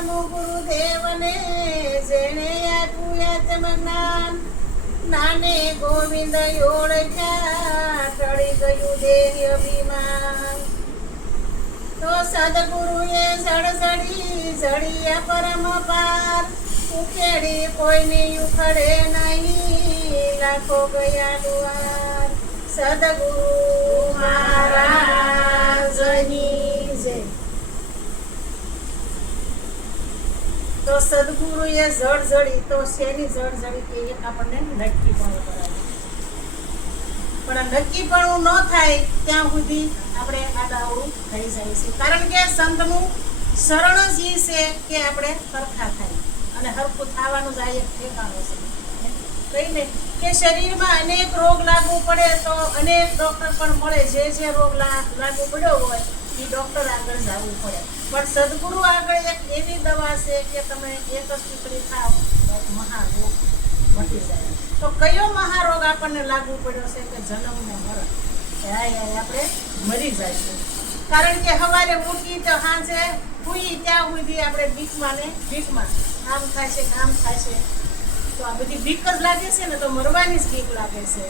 નમો ગુરુદેવને જેણે જ્ઞાન નાને ગોવિંદ ઓળખ્યા, ટળી ગયું દેહ અભિમાન. તો સદગુરુએ સડસડી સડિયા પરમ પાર. ઉખેડી કોઈની ઉખડે નહીં, લાખો ગયા દુઆર. સદગુરુ મહારાજની જય તો સદગુરુએ જળજળી તો શેની જળજળી કે એક આપણને નક્કી પણ નક્કી પણ ન થાય ત્યાં સુધી આપણે આડાવડું થઈ જાય છે. કારણ કે સંતનું શરણ જ છે કે આપણે સરખા થાય. અને હરખું થવાનું જ આ એક ઠેકાણું છે. કહીને કે શરીરમાં અનેક રોગ લાગુ પડે તો અનેક ડોક્ટર પણ મળે. જે જે રોગ લાગુ પડ્યો હોય એ ડોક્ટર આગળ જવું પડે. પણ સદગુરુ આગળ એક એવી દવા છે કે તમે એક જ ટીકડી ખાઓ તો મહારોગ મટી જાય. તો કયો મહારોગ આપણને લાગુ પડ્યો છે કે જન્મ ને મરણ આપણે મરી જઈશું. કારણ કે સવારે મૂકી તો સાંજે હુઈ ત્યાં સુધી આપણે બીકમાં ને બીકમાં આમ થાય છે આમ થાય છે. તો આ બધી બીક જ લાગે છે ને તો મરવાની જ બીક લાગે છે.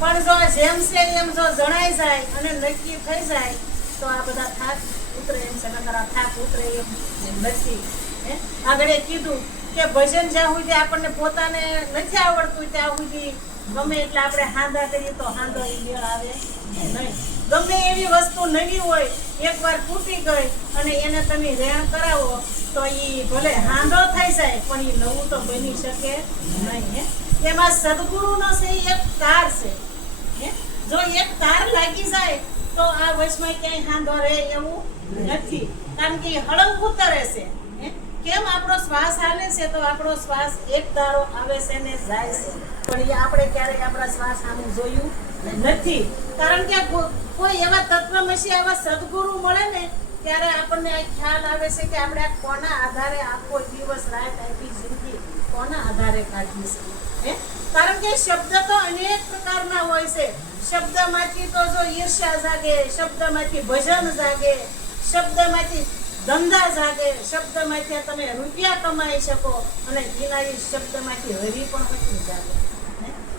પણ જો જેમ છે એમ જો જણાઈ જાય અને નક્કી થઈ જાય તો આ બધા થાક ઉતરે એમ સગંદરા થાક ઉતરે એમ નથી, હે? આગળ કીધું કે ભજન જ્યાં સુધી આપણને પોતાને નથી આવડતું ત્યાં સુધી ગમે એટલે આપણે હાંદા કરીએ તો હાંદો એ આવે નહીં. ગમે એવી વસ્તુ નવી હોય, એકવાર તૂટી ગઈ અને એને તમે રેણ કરાવો, તો એ ભલે હાંદો થઈ જાય, પણ એ નવું તો બની શકે નહીં એમાં સદગુરુનો છે એક તાર છે જો એક તાર લાગી જાય તો આ વયસમાં ક્યાંય હાંધો રહે એવું નથી. કારણ કે હળંગ ઉતરે કેમ આપણો શ્વાસ હાલે છે તો આપણો શ્વાસ એક ધારો આવે છે ને જાય છે. પણ એ આપણે ક્યારેય આપણા શ્વાસ સામે જોયું નથી. કારણ કે કોઈ એવા તત્વમસી એવા સદગુરુ મળે ને ત્યારે આપણને આ ખ્યાલ આવે છે કે આપણે કોના આધારે આખો દિવસ રાત આખી જિંદગી કોના આધારે કાઢી છે હે? કારણ કે શબ્દ તો અનેક પ્રકારના હોય છે. શબ્દમાંથી તો જો ઈર્ષા જાગે, શબ્દમાંથી ભજન જાગે, શબ્દમાંથી ધંધા જાગે, શબ્દમાંથી તમે રૂપિયા કમાઈ શકો અને ગિનારી શબ્દમાંથી હરી પણ પછી જાગે.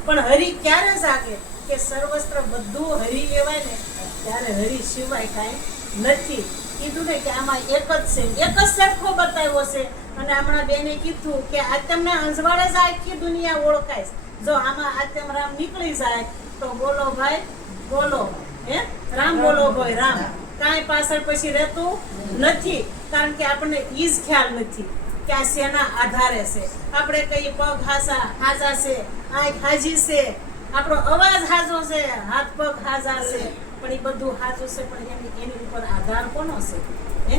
પણ હરી ક્યારે જાગે? કે સર્વસ્ત્ર બધું હરી લેવાય ને, ત્યારે હરી સિવાય કાંઈ નથી. કીધું ને કે આમાં એક જ છે. એક જ સરખો બતાવ્યો છે. અને હમણાં બેને કીધું કે આ તમને અંજવાળે જ આખી દુનિયા ઓળખાય જો આમાં આત્મ રામ નીકળી જાય તો બોલો ભાઈ બોલો. હે? રામ બોલો. ભાઈ રામ. કાંઈ પાછળ પછી રહેતું નથી કારણ કે આપણને ઈ જ ખ્યાલ નથી કે આ શેના આધારે છે. આપણે કઈ પગ હાસા હાજા છે આંખ હાજી છે. આપણો અવાજ હાજો છે હાથ પગ હાજા છે. પણ એ બધું હાજું છે પણ એની ઉપર આધાર કોનો છે હે?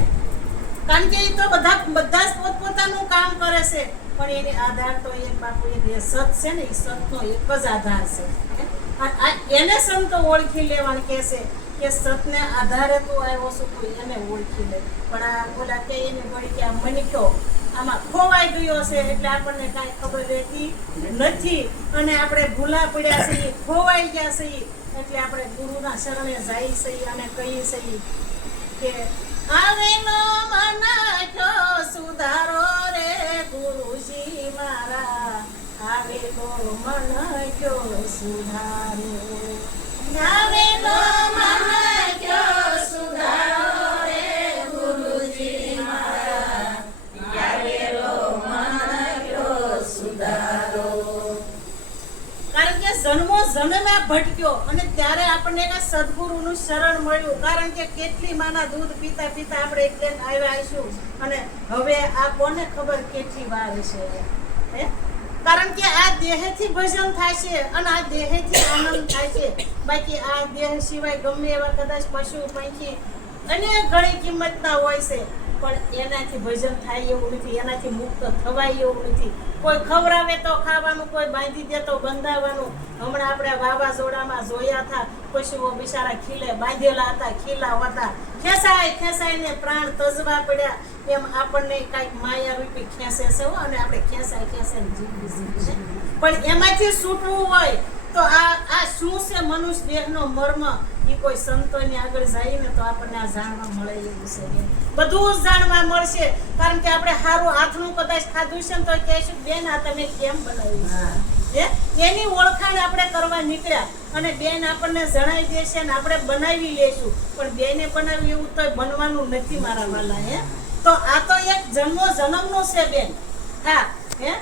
કારણ કે એ તો બધા બધા જ પોતપોતાનું કામ કરે છે, પણ એને આધાર તો એક બાપુ એ એ સત છે ને, એ સતનો એક જ આધાર છે એને સંતો ઓળખી લેવાનું કહે છે કે સતને આધારે તું આવ્યો છું, તો એને ઓળખી લે. પણ આ બોલા કે એને વળી કે આ મનક્યો આમાં ખોવાઈ ગયો છે એટલે આપણને કાંઈ ખબર રહેતી નથી. અને આપણે ભૂલા પડ્યા છીએ, ખોવાઈ ગયા છીએ. એટલે આપણે ગુરુના શરણે જાય છીએ અને કહીએ છીએ કે આવેલો મનાખ્યો સુધારો રે ગુરુજી મારા આવેલો મનાખ્યો સુધારો આવેલો મનાખ્યો જન્મો જન્મ્યા ભટક્યો અને ત્યારે આપણને એક સદગુરુનું શરણ મળ્યું. કારણ કે કેટલી માના દૂધ પીતા પીતા આપણે એટલે આવ્યા આવીશું અને હવે આ કોને ખબર કેટલી વાર છે? હે? કારણ કે આ દેહથી ભજન થાય છે અને આ દેહથી આનંદ થાય છે. બાકી આ દેહ સિવાય ગમે એવા કદાચ પશુ, પંખી અને ઘણી કિંમતના હોય છે. પણ એનાથી ભજન થાય એવું નથી. એનાથી મુક્ત થવાય એવું નથી. કોઈ ખવડાવે તો ખાવાનું, કોઈ બાંધી દે તો બંધાવવાનું હમણાં આપણે વાવાઝોડામાં જોયા હતા, પશુઓ બિચારા ખીલે, બાંધેલા હતા, ખીલા હતા. ખેસાય ખેસાઈને પ્રાણ તજવા પડ્યા. એમ આપણને કાંઈક માયા રૂપી ખેંચે છે અને આપણે ખેંચાય ખેંચાય જીવી જીવી છે. પણ એમાંથી છૂટવું હોય તો આ આ શું છે મનુષ્ય દેહનો મર્મ? એ કોઈ સંતોની આગળ જઈએ ને તો આપણને આ જાણવા મળે એવું છે બધું જ જાણવા મળશે. કારણ કે આપણે સારું હાથનું કદાચ ખાધું છે ને તો કહેશું બેન આ તમે કેમ બનાવ્યું છે? હે. એની ઓળખાણ આપણે કરવા નીકળ્યા અને બેન આપણને જણાવી દેશે ને આપણે બનાવી લેશું. પણ બેને બનાવ્યું એવું તો બનવાનું નથી મારા વાલા હે? તો આ તો એક જન્મો જન્મનો છે બેન. હા હે?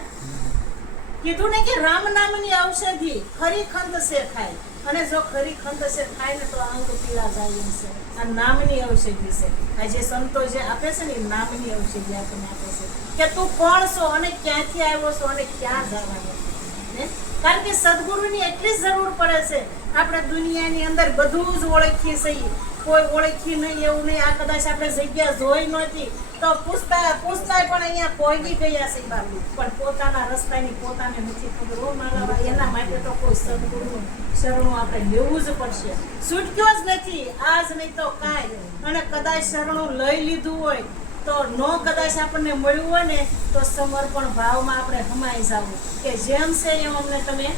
કીધું ને કે રામ નામની ઔષધિ ખરી ખંત સે ખાય. અને જો ખરી ખંત સે ખાય ને તો અંગ પીળા જાય એમ છે. આ નામની ઔષધિ છે. આ જે સંતો જે આપે છે ને એ નામની ઔષધિ આપણને આપે છે. કે તું કોણ છો અને ક્યાંથી આવ્યો છો અને ક્યાં જવાનો છો? કારણ કે સદગુરુની એટલી જરૂર પડે છે. આપણે દુનિયાની અંદર બધું જ ઓળખીએ છીએ. કોઈ ઓળખી નહીં, એવું નહીં. આ કદાચ આપણે જગ્યા જોઈ નથી તો પૂછતા પૂછતા પણ અહીંયા પહોંચી ગયા છે બાપુ પણ પોતાના રસ્તાની પોતાને નથી ખબર. ઓ મારા એના માટે તો કોઈ સદગુરુનું શરણું આપણે લેવું જ પડશે. છૂટક્યો જ નથી, આજ નહીં તો કાંઈ. અને કદાચ શરણું લઈ લીધું હોય, તો નો કદાચ આપણને મળ્યું હોય ને, તો સમર્પણ ભાવમાં આપણે હમાઈ જવું. કે જેમ છે એમ અમને તમે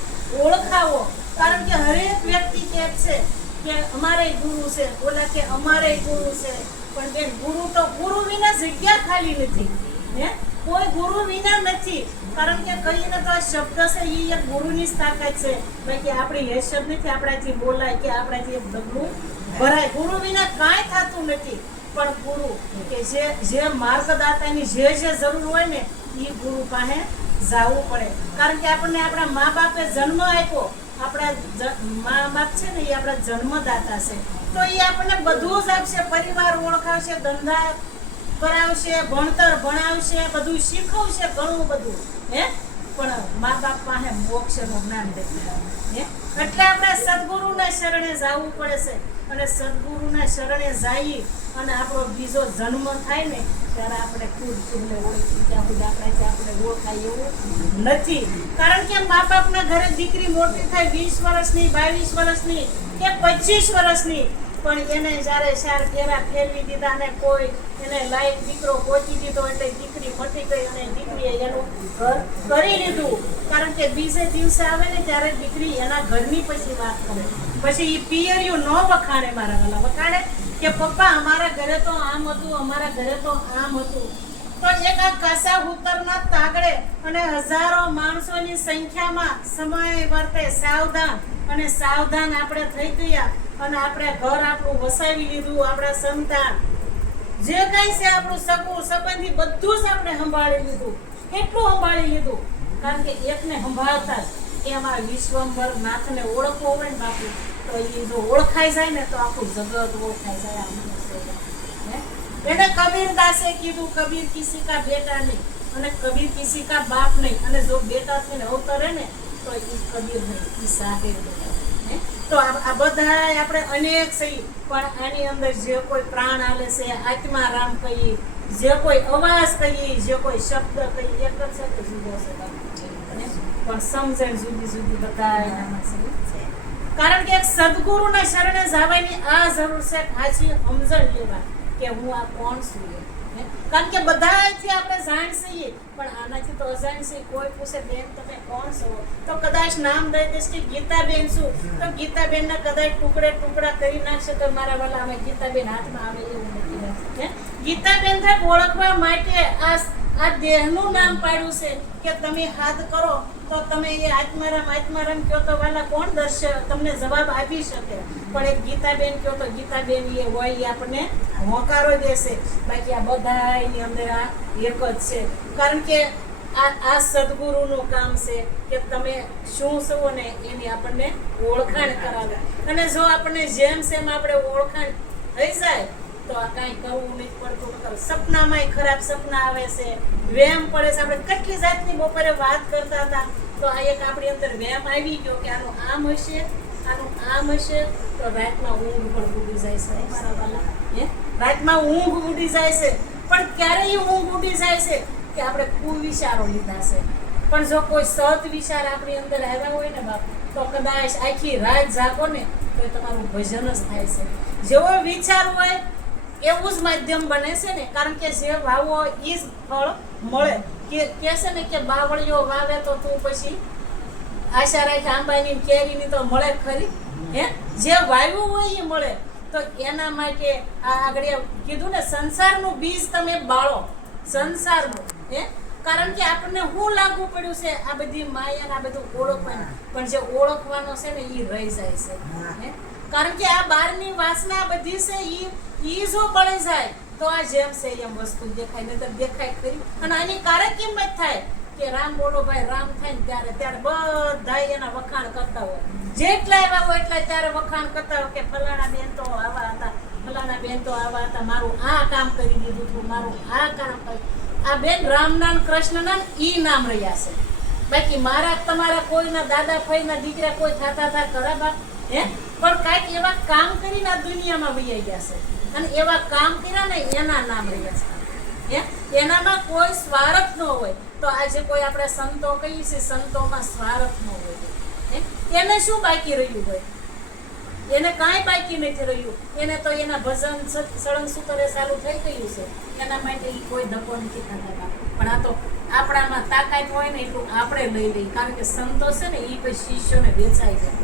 ઓળખાવો. કારણ કે હરેક વ્યક્તિ કહે છે કે અમારે ગુરુ છે, બોલા કે અમારે ગુરુ છે. પણ બેન, ગુરુ તો ગુરુ વિના જગ્યા ખાલી નથી. હે? કોઈ ગુરુ વિના નથી. કારણ કે કહીને તો આ શબ્દ છે એ એક ગુરુની તાકાત છે. બાકી આપણી હેસબ નથી આપણાથી બોલાય કે આપણાથી એક ડગલું ભરાય. ગુરુ વિના કાંઈ થતું નથી. પણ ગુરુ કે જે જે માર્ગદાતાની જે જે જરૂર હોય ને એ ગુરુ પાસે જાવું પડે. કારણ કે આપણને આપણા મા બાપે જન્મ આપ્યો. આપણા મા બાપ છે ને એ આપણા જન્મદાતા છે. તો એ આપણને બધું જ આપશે, પરિવાર ઓળખાવશે, ધંધા કરાવશે, ભણતર ભણાવશે, બધું શીખવશે, ઘણું બધું. હે? પણ મા બાપ પાસે મોક્ષનું જ્ઞાન દેખાડે હે? એટલે આપણે સદગુરુના શરણે જવું પડે છે. અને સદગુરુના શરણે જઈએ અને આપણો બીજો જન્મ થાય ને, ત્યારે આપણે ખુદ ખુદને ઓળખી ત્યાં સુધી આપણે ત્યાં આપણે ઓળખાય એવું નથી. કારણ કે મા બાપના ઘરે દીકરી મોટી થાય વીસ વર્ષની, બાવીસ વર્ષની કે પચીસ વર્ષની. પણ એને જ્યારે ચાર ફેરા ફેરવી દીધા ને કોઈ એને લાઈન દીકરો પહોંચી દીધો એટલે દીકરી મટી ગઈ અને દીકરીએ એનું ઘર કરી લીધું. કારણ કે બીજે દિવસે આવે ને ત્યારે દીકરી એના ઘરની પછી વાત કરે. પછી એ પિયરિયું ન વખાણે મારા વાલા. વખાણે કે પપ્પા, અમારા ઘરે તો આમ હતું, અમારા ઘરે તો આમ હતું. તો એક કાસા ઉપરના તાગડે અને હજારો માણસોની સંખ્યામાં સમય વર્તે સાવધાન. અને સાવધાન આપણે થઈ ગયા. અને આપણે ઘર આપણું વસાવી લીધું, આપણા સંતાન. જે કાંઈ છે આપણું સગું, સંબંધી બધું જ આપણે સંભાળી લીધું. કેટલું સંભાળી લીધું? કારણ કે એકને સંભાળતા જ એ અમારા વિશ્વંભર નાથને ઓળખવો હોય ને બાપુ, તો એ જો ઓળખાઈ જાય ને તો આખું જગત ઓળખાઈ જાય આ મનુષ્ય હે? એને કબીરદાસે કીધું, કબીર કિસી કા બેટા નહીં. અને કબીર કિસી કા બાપ નહીં. અને જો બેટા થઈને અવતરે ને, તો એ કબીર નહીં એ સાહેબ? તો આ બધા આપણે અનેક સહી પણ આની અંદર જે કોઈ પ્રાણ આલે છે, આત્મા રામ કહીએ જે કોઈ અવાજ કહીએ જે કોઈ શબ્દ કહીએ એક જ શબ્દ જુદો છે પણ સમજણ જુદી જુદી બધા કારણ કે એક સદગુરુના શરણે જવાની આ જરૂર છે. હાચી સમજણ લેવા કે હું આ કોણ છું? કારણ કે બધાથી આપણે જાણ છીએ પણ આનાથી તો અજાણ છીએ કોઈ પૂછે, બેન, તમે કોણ છો? તો કદાચ નામ દઈ દેશ કે ગીતાબેન છું. તો ગીતાબેનના કદાચ ટુકડે ટુકડા કરી નાખશે તો મારા વાલા અમે ગીતાબેન હાથમાં આવે એવું નથી ગીતાબેન થાય ઓળખવા માટે આ આ દેહનું નામ પાડ્યું છે કે તમે હાથ કરો તો તમે એ આત્મારામ આત્મારામ કહો તો વાલા કોણ દર્શ, તમને જવાબ આપી શકે. પણ એક ગીતાબેન કહો તો ગીતાબેન એ હોય એ આપણને હોકારો દેશે. બાકી આ બધા એની અંદર આ એક જ છે. કારણ કે આ આ સદગુરુનું કામ છે કે તમે શું છો ને એની આપણને ઓળખાણ કરાવે. અને જો આપણને જેમ સેમ આપણે ઓળખાણ થઈ જાય, તો આ કાંઈ કરવું નહીં પડતું. મતલબ સપનામાંય ખરાબ સપના આવે છે. વેમ પડે છે. આપણે કેટલી જાતની બપોરે વાત કરતા હતા. તો આ એક આપણી અંદર વ્યાયામ આવી ગયો કે આનું આમ હશે આનું આમ હશે તો રાતમાં ઊંઘ પણ ઉડી જાય છે. મારા વાલા હે? રાતમાં ઊંઘ ઉડી જાય છે. પણ ક્યારે એ ઊંઘ ઉડી જાય છે કે આપણે કુવિચારો લીધા છે. પણ જો કોઈ સત વિચાર આપણી અંદર આવ્યા હોય ને બાપ તો કદાચ આખી રાત જાગો ને તો એ તમારું ભજન જ થાય છે. જેવો વિચાર હોય એવું જ માધ્યમ બને છે ને કારણ કે જે વાવો એ જ ફળ મળે. કે કે છે ને કે બાવળીઓ વાવે તો તું પછી આશા રાખે આંબાની કેરીની તો મળે ખરી. હે? જે વાવ્યું હોય એ મળે. તો એના માટે આ આગળ કીધું ને સંસારનું બીજ તમે બાળો. સંસારનું. હે? કારણ કે આપણને શું લાગુ પડ્યું છે આ બધી માયા ને આ બધું ઓળખવાનું. પણ જે ઓળખવાનો છે ને એ રહી જાય છે. હે. કારણ કે આ બહારની વાસના બધી છે એ એ જો બળી જાય. તો આ જેમ છે એમ વસ્તુ દેખાય નહીં તો દેખાય કરી અને આની કારક કિંમત થાય કે રામ બોલો ભાઈ, રામ થાય ને ત્યારે ત્યારે બધા એના વખાણ કરતા હોય. જેટલા એવા હોય એટલા ત્યારે વખાણ કરતા હોય કે ફલાણા બેન તો આવા હતા, ફલાણા બેન તો આવા હતા, મારું આ કામ કરી દીધું હતું મારું આ કામ કરી આ બેન રામના કૃષ્ણના ઈ નામ રહ્યા છે. બાકી મારા, તમારા કોઈના દાદા, ફઈના દીકરા કોઈ થતા હતા કરાબા હે? પણ કાંઈક એવા કામ કરીને આ દુનિયામાં વૈયા ગયા છે. અને એવા કામ કર્યા ને એના નામ રહ્યા છે. એનામાં કોઈ સ્વાર્થ ન હોય. તો આજે કોઈ આપણે સંતો કહીએ છીએ, સંતોમાં સ્વાર્થ ન હોય. એને શું બાકી રહ્યું હોય? એને કાંઈ બાકી નથી રહ્યું. એને તો એના ભજન સળંગ સૂતરે ચાલુ થઈ ગયું છે. એના માટે એ કોઈ ધક્કો નથી ખાતા. પણ આ તો આપણામાં તાકાત હોય ને એટલું આપણે લઈ લઈએ. કારણ કે સંતો છે ને એ પછી શિષ્યોને વેચાઈ જાય.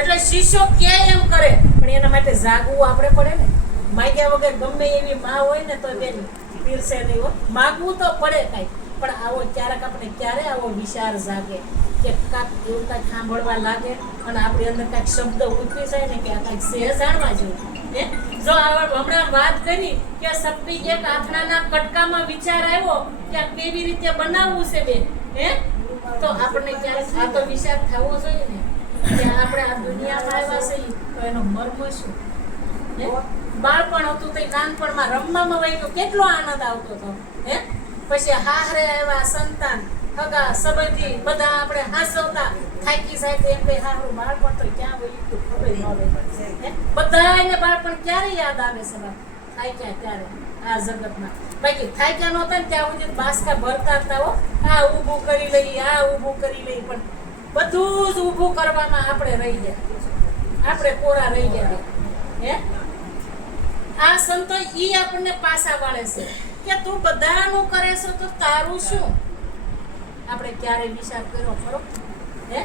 એટલે શિષ્યો કે એમ કરે, પણ એના માટે જાગવું આપણે પડે ને. માગ્યા વગર ગમે એવી માં હોય ને તો બેન પીરસે નહીં હોય માગવું તો પડે કાંઈ, પણ આવો ક્યારેક આપણે ક્યારે આવો વિચાર જાગે કે કાંક એવું કાંઈક સાંભળવા લાગે અને આપણી અંદર કાંઈક શબ્દ ઉતરી જાય ને કે આ કાંઈક સેહ જાણવા જોઈએ જો હમણાં વાત કરી કે સપની એક આથણાના કટકામાં વિચાર આવ્યો કે આ કેવી રીતે બનાવવું છે બેન? હે? તો આપણને ક્યારેક આ તો વિચાર થવો જોઈએ ને કે આપણે આ દુનિયામાં આવ્યા છીએ, તો એનો મર્મ શું? બાળપણ હતું તે નાનપણમાં રમવામાં વહી કેટલો આનંદ આવતો હતો, હે? પછી હાહરે આવ્યા સંતાન, હગા, સંબંધી, બધા આપણે હાસવતા. થાકી જાય તો એમ કહે હારું બાળપણ તો ક્યાં વહી ગયું ખબર ન? બધાયને બાળપણ ક્યારે યાદ આવે છે થાક્યા ત્યારે, આ જગતમાં. બાકી થાક્યા નહોતા ને ત્યાં સુધી બાસકા ભરતા હતા હો. આ ઊભું કરી લઈ, આ ઊભું કરી લઈ, પણ બધું જ ઊભું કરવામાં આપણે રહી ગયા. આપણે કોરા રહી ગયા. હે? આ સંતો ઈ આપણને પાસા વાળે છે. કે તું બધાનું કરે છે તો તારું શું? આપણે ક્યારે વિચાર કર્યો ખરો? હે?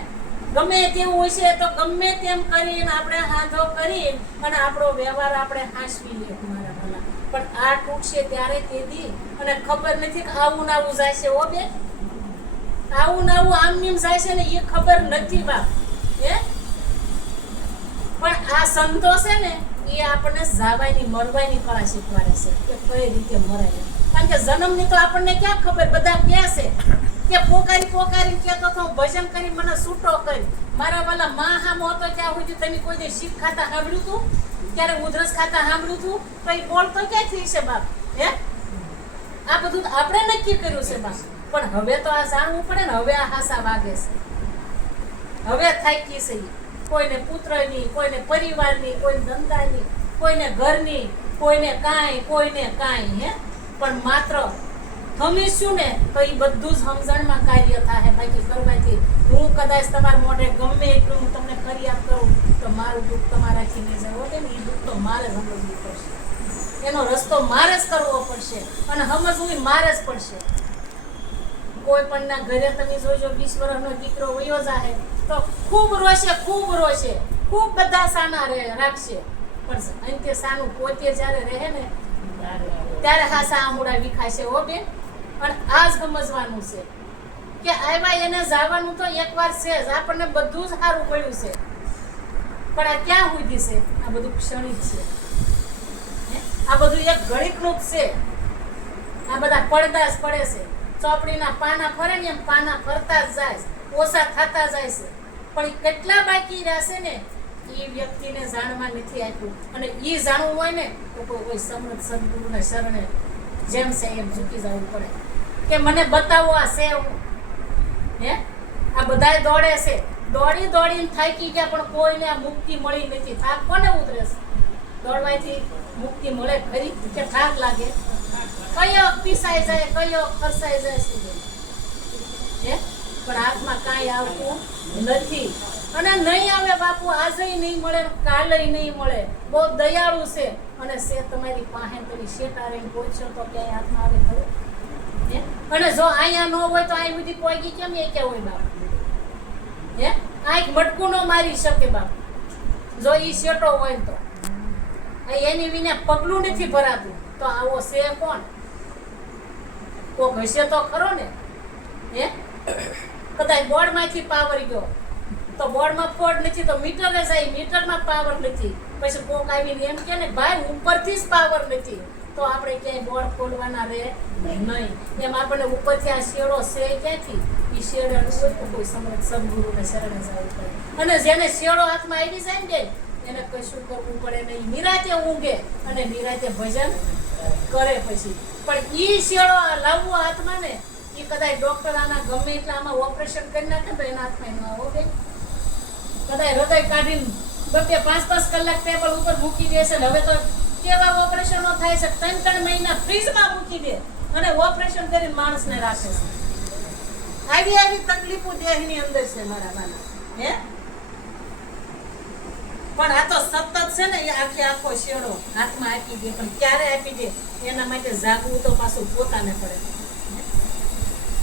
ગમે તેવું હોય છે તો ગમે તેમ કરીને આપણે હાથો કરી અને આપણો વ્યવહાર આપણે હાંસવી લે મારા ભલા. પણ આ તૂટશે ત્યારે તેથી અને ખબર નથી કે આવું નાવું જાય છે ઓ બે આવું નાવું આવું આમ નીમ જાય છે ને એ ખબર નથી બાપ. હે? પણ આ સંતો છે ને એ આપણને જાવાની મળવાની કળા શીખવાડે છે કે કઈ રીતે મરાય. કારણ કે જન્મની તો આપણને ક્યાં ખબર? બધા કહે છે કે પોકારી પોકારી કહેતો તો હું ભજન કરી મને છૂટો કરી. મારા વાલા માં હામો હતો ત્યાં સુધી તમે કોઈ દે શીખ ખાતા સાંભળ્યું તું? ત્યારે ઉધરસ ખાતા સાંભળ્યું તું? તો એ બોલતો ક્યાંથી છે બાપ? હે? આ બધું આપણે નક્કી કર્યું છે બાપ. પણ હવે તો આ જાણવું પડે ને, હવે આ હાસા વાગે છે. હવે થાકી છે. કોઈને પુત્રની, કોઈને પરિવારની, કોઈને ધંધાની, કોઈને ઘરની, કોઈને કાંઈ કોઈને કાંઈ, હે? પણ માત્ર થમીશું ને તો એ બધું જ સમજણમાં કાર્ય થાય બાકી કરવાથી હું કદાચ તમારા મોઢે ગમે એટલું હું તમને ફરિયાદ કરું, તો મારું દુઃખ તમારાથી નહીં ઓકે ને? એ દુઃખ તો મારે સમજવું પડશે. એનો રસ્તો મારે જ કરવો પડશે અને સમજવું મારે જ પડશે. કોઈ પણ ના ઘરે તમે જોજો, વીસ વર્ષનો દીકરો વયો જાહે તો ખૂબ રોશે ખૂબ રોશે. ખૂબ બધા સાના રહે રાખશે. પણ અંતે સાનું પોતે જ્યારે રહે ને, ત્યારે હાસા આમુડા વિખાશે, હો બેન? પણ આ જ સમજવાનું છે કે આવ્યા એને જવાનું તો એકવાર છે જ, આપણને બધું જ સારું પડ્યું છે. પણ આ ક્યાં સુધી છે? આ બધું ક્ષણિક છે. હે? આ બધું એક ઘડીકનું છે. આ બધા પડદા જ પડે છે. ચોપડીના પાના ફરે ને એમ પાના ફરતા જ જાય. ઓછા થતા જાય છે. પણ કેટલા બાકી રહેશે ને એ વ્યક્તિને જાણવા નથી આપ્યું. અને એ જાણવું હોય ને, તો કોઈ કોઈ સમૃદ્ધ સદગુરુને શરણે જેમ છે એમ ઝૂકી જવું પડે. કે મને બતાવો આ છે હે? આ બધાય દોડે છે. દોડી દોડીને થાકી ગયા, પણ કોઈને આ મુક્તિ મળી નથી. થાક કોને ઉતરે છે? દોડવાથી મુક્તિ મળે ખરી? કે થાક લાગે? કયો પીસાઈ જાય, કયો ખરસાઈ જાય શું હે? પણ હાથમાં કાંઈ આવતું નથી. અને નહીં આવે બાપુ આજે નહીં મળે કાલે નહીં મળે. બહુ દયાળુ છે. અને સે તમારી પાસે તરી શેટા રહીને પહોંચો તો ક્યાંય હાથમાં આવે ખરું? હે? અને જો અહીંયા ન હોય તો અહીં બધી પોગી કેમ એ કે હોય બાપુ? હે? આંખ મટકું ન મારી શકે બાપુ. જો એ શેટો હોય તો. એની વિના પગલું નથી ભરાતું. તો આવો છે કોણ? કોક હશે તો ખરો ને? હે? કદાચ બોર્ડમાંથી પાવર ગયો. તો બોર્ડમાં ફોડ નથી, તો મીટરે જાય મીટરમાં પાવર નથી. પછી કોક આવીને એમ કે ને, ભાઈ, ઉપરથી જ પાવર નથી. તો આપણે ક્યાંય બોર્ડ ખોલવાના રહે નહીં. એમ આપણને ઉપરથી આ શેડો છે ક્યાંથી? એ શેડો હોય કોઈ સમજ, સદગુરુને શરણે જવું પડે. અને જેને શેડો હાથમાં આવી જાય ને એને કશું કરવું પડે નહીં. નિરાતે ઊંઘે અને નિરાતે ભજન કરે પછી. પણ ઈ શેડો લાવવો હાથમાં ને એ કદાચ ડોક્ટર આના ગમે એટલા આમાં ઓપરેશન કરી નાખે તો એના હાથમાં ન આવો. કદાચ હૃદય કાઢીને બધે પાંચ પાંચ કલાક ટેબલ ઉપર મૂકી દેશે ને, હવે તો કેવા ઓપરેશનો થાય છે? ત્રણ ત્રણ મહિના ફ્રીજમાં મૂકી દે અને ઓપરેશન કરીને માણસને રાખે છે. આવી આવી તકલીફો દેહની અંદર છે મારા માના હે? પણ આ તો સતત છે ને, એ આખે આખો શેડો હાથમાં આપી દે, પણ ક્યારે આપી દે, એના માટે જાગવું તો પાછું પોતાને પડે.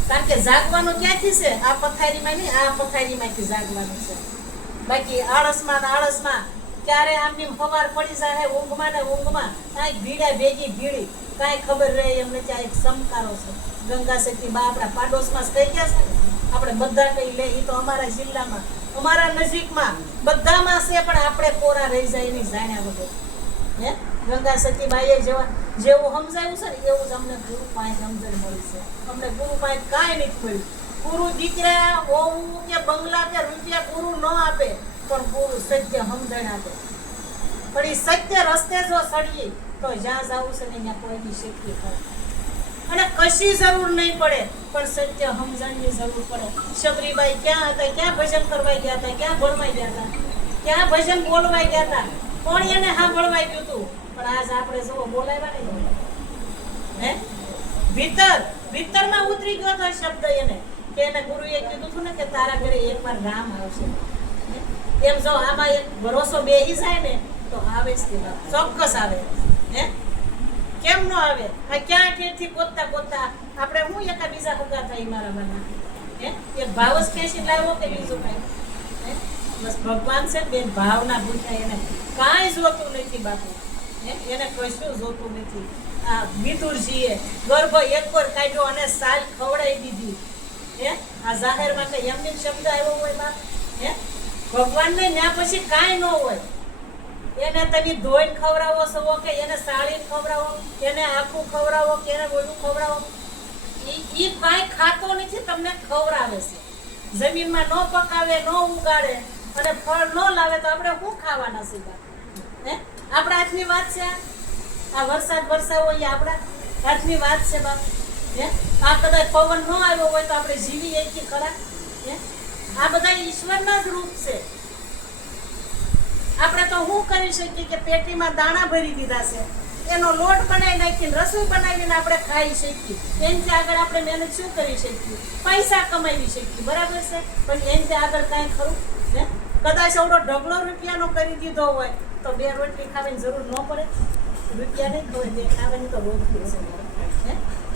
કારણ કે જાગવાનું ક્યાંથી છે? આ પથારીમાં નહીં, આ પથારીમાંથી જાગવાનું છે. બાકી આળસમાં ને આળસમાં ક્યારે આમની ખબર પડી જાય, ઊંઘમાં ને ઊંઘમાં કાંઈક ભીડા ભેગી ભીડી, કાંઈ ખબર રહે એમ નથી એક સમકારો છે. ગંગા શક્તિ બા આપણા પાડોશમાં જ ગયા છે આપણે બધા કઈ લે એ તો અમારા જિલ્લામાં અમારા નજીકમાં બધામાં છે, પણ આપણે કોરા રહી જાય એની જાણ્યા વગર હે? ગંગા સતી બાઈએ જેવા જેવું સમજાયું છે ને, એવું જ અમને ગુરુ પાસે સમજણ મળી છે. અમને ગુરુ પાસે કાંઈ નથી મળ્યું. ગુરુ દીકરા હોવું કે બંગલા કે રૂપિયા ગુરુ ન આપે, પણ ગુરુ સત્ય સમજણ આપે. પણ એ સત્ય રસ્તે જો સડીએ તો જ્યાં જવું છે ને, ત્યાં કોઈની શક્તિ થાય. અને કશી જરૂર નહીં પડે, પણ સત્ય સમજણની જરૂર પડે. શબરીબાઈ ક્યાં હતા, ક્યાં ભજન કરવા ગયા હતા, ક્યાં ભણવા ગયા હતા? ક્યાં ભજન બોલવા ગયા હતા? કોણ એને સાંભળવા ગયું હતું? પણ આજ આપણે જો બોલાવ્યા નહીં હે? ભીતર, ભીતરમાં ઉતરી ગયો હતો શબ્દ એને, કે એને ગુરુએ કીધું હતું ને કે તારા ઘરે એકવાર રામ આવશે. એમ જો આમાં એક ભરોસો બેહી જાય ને, તો આવે જ તે ચોક્કસ આવે. હે? કેમ ન આવે? આ ક્યાં ઠેરથી પોતતા પોતતા આપણે હું એકા બીજા હગા થઈ મારા બના હે? એક ભાવ જ ખેંચી કે બીજું કઈ? બસ ભગવાન છે બેન ભાવના ભૂખ્યા એને કાંઈ જોતું નથી બાપુ. હે? એને કશું જોતું નથી. આ મિતુરજીએ ગર્ભ એક વાર કાઢ્યો અને સાલ ખવડાવી દીધી. હે? આ જાહેરમાં માટે એમની શબ્દ આવ્યો હોય બા હે? ભગવાનને ન્યા પછી કાંઈ ન હોય. એને તમે ધોઈને ખવડાવો છો કે એને સાળીને ખવડાવો? એને આખું ખવડાવો કે એને બોલું ખવડાવો? એ કાંઈ ખાતો નથી, તમને ખવડાવે છે. જમીનમાં ન પકાવે, ન ઉગાડે અને ફળ ન લાવે તો આપણે શું ખાવાના સીધા હે? આપણા હાથની વાત છે આ? વરસાદ વરસાવો એ આપણા હાથની વાત છે બાપ? હે? આ કદાચ પવન ન આવ્યો હોય તો આપણે જીવી કે ખરા? હે? આ બધા ઈશ્વરના જ રૂપ છે. આપણે તો શું કરી શકીએ કે પેટીમાં દાણા ભરી દીધા છે. એનો લોટ બનાવી નાખીને, રસોઈ બનાવીને આપણે ખાઈ શકીએ. એનથી આગળ આપણે મહેનત શું કરી શકીએ? પૈસા કમાવી શકીએ. બરાબર છે? પણ એનથી આગળ કાંઈ ખરું? હે? કદાચ એવડો ઢગલો રૂપિયાનો કરી દીધો હોય, તો બે રોટલી ખાવાની જરૂર ન પડે. રૂપિયા નહીં ખબર બે ખાવાની તો બહુ છે.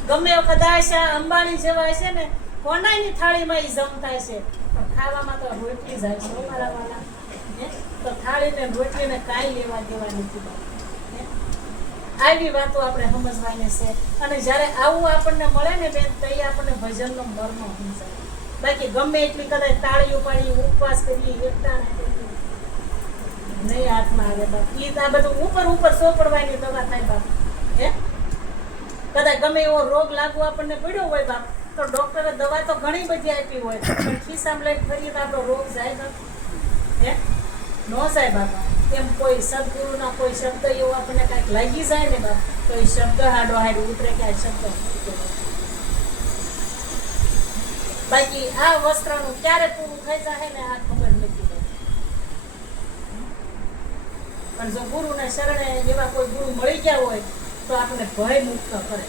ગમે કદાચ અંબાણી જેવા છે ને કોનાની થાળીમાં એ જમતા છે. પણ ખાવામાં તો રોટલી જાય છે મારા હે? તો થાળીને રોટલીને કાંઈ લેવા દેવા નથી આવી વાતો આપણે સમજવાની છે. અને જ્યારે આવું આપણને મળે ને બેન, તો એ આપણને ભજનનો મર્મ સમજાય. બાકી ગમે એટલી કદાચ તાળીઓ પાડી ઉપવાસ કરીએ, એકતા નહીં હાથમાં આવે બાપ. એ આ બધું ઉપર ઉપર સોપડવાની દવા થાય બાપ. હે? કદાચ ગમે એવો રોગ લાગુ આપણને પડ્યો હોય બાપ, તો ડોક્ટરે દવા તો ઘણી બધી આપી હોય, પણ ખિસ્સામાં લઈને ફરીએ તો આપણો રોગ જાય બાપ. હે? નો જાય બાપા. એમ કોઈ સદગુરુના કોઈ શબ્દ એવો આપણને કાંઈક લાગી જાય ને બાપ, તો એ શબ્દ હાડો હાડ ઉતરે કે આ શબ્દ બાકી આ વસ્ત્રનું ક્યારે પૂરું થઈ જાય ને આ ખબર નથી પણ જો ગુરુને શરણે એવા કોઈ ગુરુ મળી ગયા હોય, તો આપણને ભય મુક્ત કરે.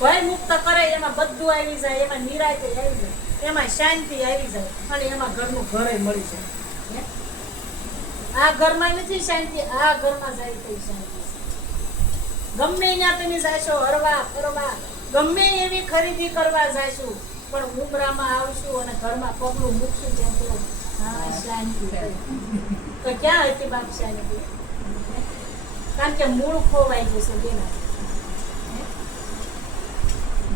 ભય મુક્ત કરે, એમાં બધું આવી જાય, એમાં નિરાયતે આવી જાય, એમાં શાંતિ આવી જાય, અને એમાં ઘરનું ઘરે મળી જાય? આ ઘરમાં નથી શાંતિ, આ ઘરમાં જાય થઈ શાંતિ. ગમે ત્યાં તમે જાશો, હરવા, ફરવા, ગમે એવી ખરીદી કરવા જાશું, પણ ઉમરામાં આવશું અને ઘરમાં પગલું મૂકશું ત્યાં તો શાંતિ. તો ક્યાં હતી બાપ શાંતિ? કારણ કે મૂળ ખોવાઈ જશે બેના.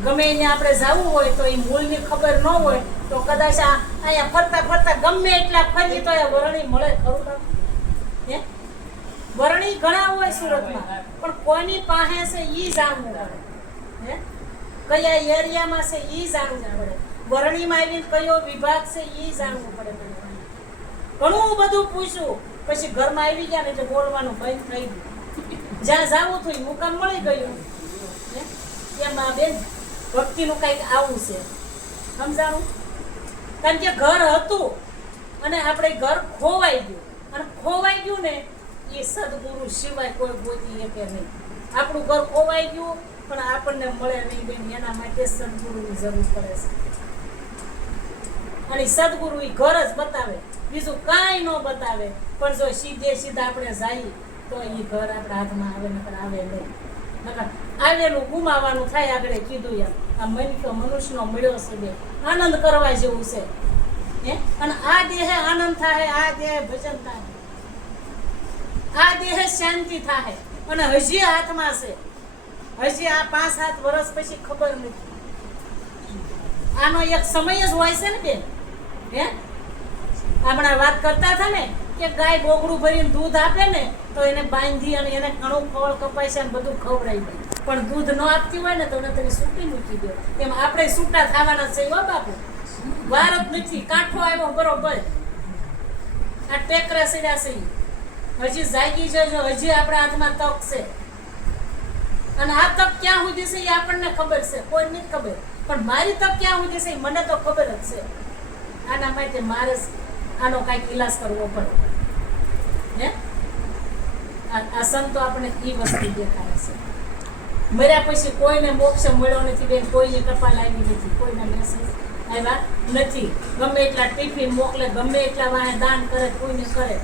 ગમે એને આપણે જવું હોય તો એ મૂળની ખબર ન હોય, તો કદાચ અહીંયા ફરતા ફરતા ગમે એટલા ફરી તો વરણી મળે ખરું વરણી ઘણા હોય સુરતમાં, પણ કોની પાસે છે ઈ જાણવું હે? કયા એરિયામાં છે ઈ જાણવું પડે. વરણીમાં આવીને કયો વિભાગ છે ઈ જાણવું પડે ઘણું બધું પૂછ્યું પછી ઘરમાં આવી ગયા ને એટલે બોલવાનું બંધ થઈ ગયું. જ્યાં જાવું થયું મુકામ મળી ગયું? એમાં બેન ભક્તિનું કંઈક આવું છે. સમજાણું? કારણ કે ઘર હતું અને આપણે ઘર ખોવાઈ ગયું અને ખોવાઈ ગયું ને એ સદગુરુ સિવાય કોઈ ગોતી શકે નહીં. આપણું ઘર ખોવાઈ ગયું, પણ આપણને મળે નહીં બેન, એના માટે સદગુરુની જરૂર પડે છે. અને સદગુરુ એ ઘર જ બતાવે. બીજું કાંઈ ન બતાવે. પણ જો સીધે સીધા આપણે જઈએ તો એ ઘર આપણા હાથમાં આવે, નકર આવે નહીં. આવેલું ગુમાવાનું થાય આગળ કીધું એમ. આ મનુષ્ય મનુષ્યનો મળ્યો છે બે આનંદ કરવા જેવું છે. હે? અને આ દેહે આનંદ થાય, આ દેહે ભજન થાય. આ દેહ શાંતિ થાય અને હજી હાથમાં છે. હજી આ પાંચ સાત વર્ષ પછી ખબર નથી. આનો એક સમય જ હોય છે ને બેન? હે? હમણાં વાત કરતા હતા ને કે ગાય બોગડું ભરીને દૂધ આપે ને તો એને બાંધી અને એને ઘણું ખવળ કપાય છે અને બધું ખવડાવી દે પણ દૂધ ન આપતી હોય ને તો એને તમે સૂટી મૂકી દો. એમ આપણે સૂટા થવાના છે હો બાપુ. વાર જ નથી. કાંઠો આવ્યો બરોબર. આ ટેકરા સીડા ઈ. હજી જાગી જજો, હજી આપણા હાથમાં તક છે. અને આ તક ક્યાં સુધી છે એ આપણને ખબર છે કોઈ નહીં ખબર. પણ મારી તક ક્યાં સુધી છે મને તો ખબર જ છે. આના માટે મારે આનો કાંઈક ઇલાજ કરવો પડે. હે? આ સંતો આપણે એ વસ્તુ દેખાડે છે. મર્યા પછી કોઈને મોક્ષ મળ્યો નથી બેન, કોઈને ટપાલ આવી નથી, કોઈને મેસેજ આવ્યા નથી. ગમે એટલા ટિફિન મોકલે, ગમે એટલા વાહે દાન કરે, કોઈને કરે.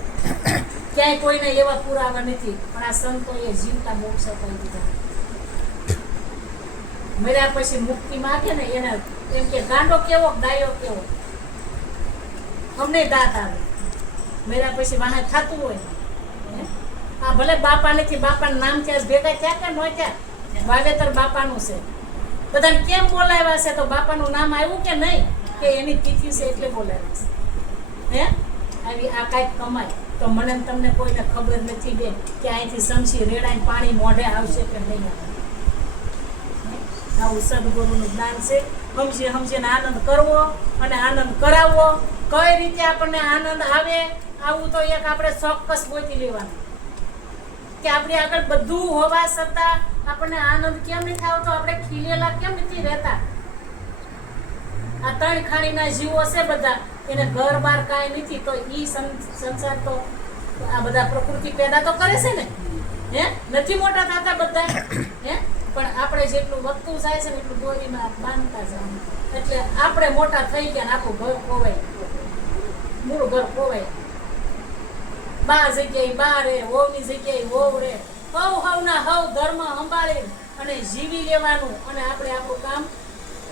ક્યાંય કોઈને એવા પુરાવા નથી, પણ આ સંતોએ જીવતા મોક્ષ અપાઈ દીધા મર્યા પછી મુક્તિ માગે ને એને એમ કે, ગાંડો કેવો ડાયો કેવો? અમને દાંત આવે. મર્યા પછી વાહે થતું હોય? આ ભલે બાપા નથી, બાપાનું નામ ત્યાં ભેગા થયા કે ન થયા, વાવેતર બાપાનું છે. બધાને કેમ બોલાવ્યા છે? તો બાપાનું નામ આવ્યું કે નહીં? કે એની તિથિ છે એટલે બોલાવ્યા છે. હે? આવી આ કાંઈક કમાય તો મને તમને કોઈને ખબર નથી બેન કે અહીંથી સમસી રેડાઈને પાણી મોઢે આવશે કે નહીં આવે. આવું સદગુરુનું જ્ઞાન છે. સમજી સમજીને આનંદ કરવો અને આનંદ કરાવવો. કઈ રીતે આપણને આનંદ આવે, આવું તો એક આપણે ચોક્કસ ગોતી લેવાનું. કે આપણી આગળ બધું હોવા છતાં આપણને આનંદ કેમ નથી આવતો? આપણે ખીલેલા કેમ નથી રહેતા? આ ત્રણ ખાણીના જીવો છે બધા. એને ઘર બાર કાંઈ નથી, તો ઈ સંસાર તો આ બધા પ્રકૃતિ પેદા તો કરે છે ને? હે? નથી મોટા થતા બધા? હે? પણ આપણે જેટલું વધતું જાય છે એટલું દોરીમાં બાંધતા જાય એટલે આપણે મોટા થઈ ગયા આપણું ઘર ખોવાય મૂળ ઘર ખોવાય બા જગ્યાએ બા રે, વહુની જગ્યાએ હોવ રે. હવ હવના હવ ધર્મ સંભાળી અને જીવી લેવાનું અને આપણે આપણું કામ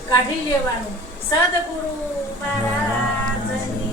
કાઢી લેવાનું. સદગુરુ મહારાજ. Amen.